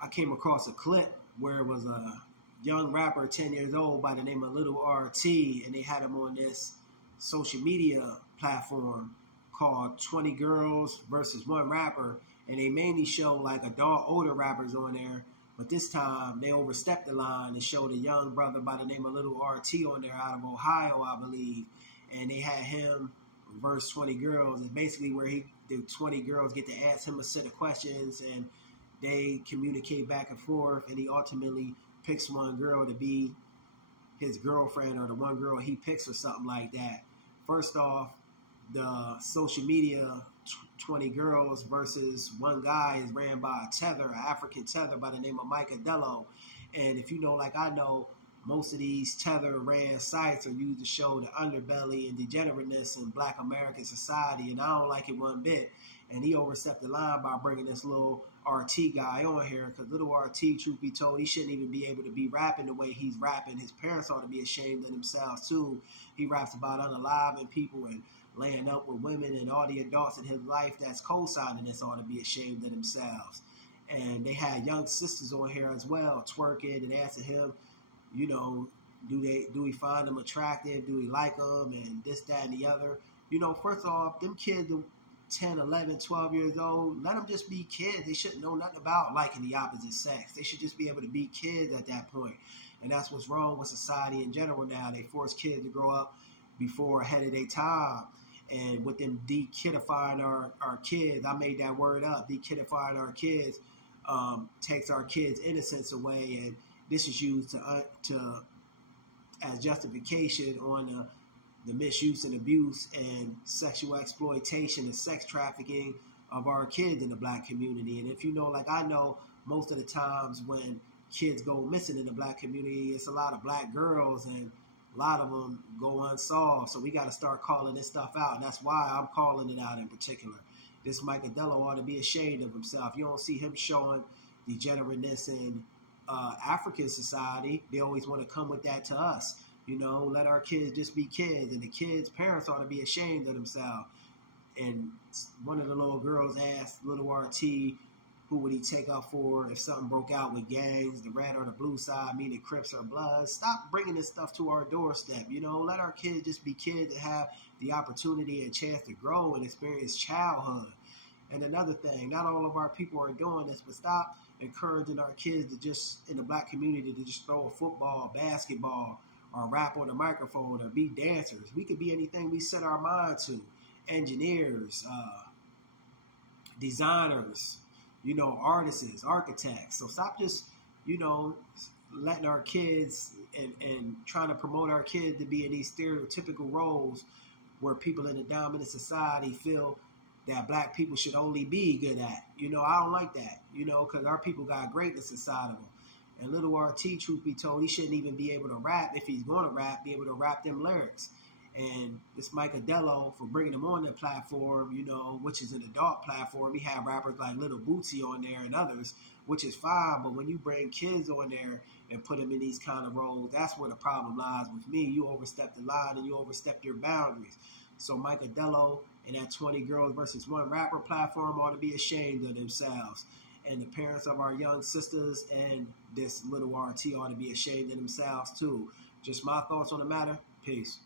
I came across a clip where it was a young rapper, 10 years old, by the name of Little RT, and they had him on this social media platform called 20 Girls versus One Rapper, and they mainly show like adult, older rappers on there. But this time they overstepped the line and showed a young brother by the name of Little RT on there out of Ohio, I believe, and they had him verse 20 girls, and basically where the 20 girls get to ask him a set of questions and they communicate back and forth, and he ultimately picks one girl to be his girlfriend or the one girl he picks or something like that. First off, the social media 20 girls versus one guy is ran by a tether, an African tether by the name of Mike Adello. And if you know, like I know, most of these tether ran sites are used to show the underbelly and degenerateness in Black American society, and I don't like it one bit. And he overstepped the line by bringing this little RT guy on here, because little RT, truth be told, he shouldn't even be able to be rapping the way he's rapping. His parents ought to be ashamed of themselves too. He raps about unaliving people and laying up with women, and all the adults in his life that's co-signing this ought to be ashamed of themselves. And they had young sisters on here as well, twerking and asking him, you know, do we find them attractive? Do we like them? And this, that, and the other. You know, first off, them kids are 10, 11, 12 years old. Let them just be kids. They shouldn't know nothing about liking the opposite sex. They should just be able to be kids at that point. And that's what's wrong with society in general now. They force kids to grow up before ahead of their time. And with them de-kidifying our kids, I made that word up, de-kidifying our kids, takes our kids' innocence away, and this is used to as justification on the misuse and abuse and sexual exploitation and sex trafficking of our kids in the Black community. And if you know, like I know, most of the times when kids go missing in the Black community, it's a lot of Black girls, and a lot of them go unsolved. So we got to start calling this stuff out, and that's why I'm calling it out in particular. This Mike Adello ought to be ashamed of himself. You don't see him showing degenerateness in African society. They always want to come with that to us. You know, let our kids just be kids, and the kids' parents ought to be ashamed of themselves. And one of the little girls asked little RT, who would he take up for if something broke out with gangs, the red or the blue side, meaning Crips or Bloods? Stop bringing this stuff to our doorstep. You know, let our kids just be kids and have the opportunity and chance to grow and experience childhood. And another thing, not all of our people are doing this, but stop encouraging our kids to just, in the Black community, to just throw a football, basketball, or rap on the microphone, or be dancers. We could be anything we set our mind to. Engineers, designers, you know, artists, architects. So stop just, you know, letting our kids and trying to promote our kids to be in these stereotypical roles where people in the dominant society feel that Black people should only be good at. You know, I don't like that, you know, because our people got greatness inside of them. And little RT, truth be told, he shouldn't even be able to rap. If he's going to rap, be able to rap them lyrics. And this Mike Adello, for bringing him on the platform, you know, which is an adult platform, he had rappers like Little Bootsy on there and others, which is fine. But when you bring kids on there and put them in these kind of roles, that's where the problem lies with me. You overstep the line and you overstep your boundaries. So Mike Adello and that 20 Girls versus One Rapper platform ought to be ashamed of themselves. And the parents of our young sisters and this little RT ought to be ashamed of themselves too. Just my thoughts on the matter. Peace.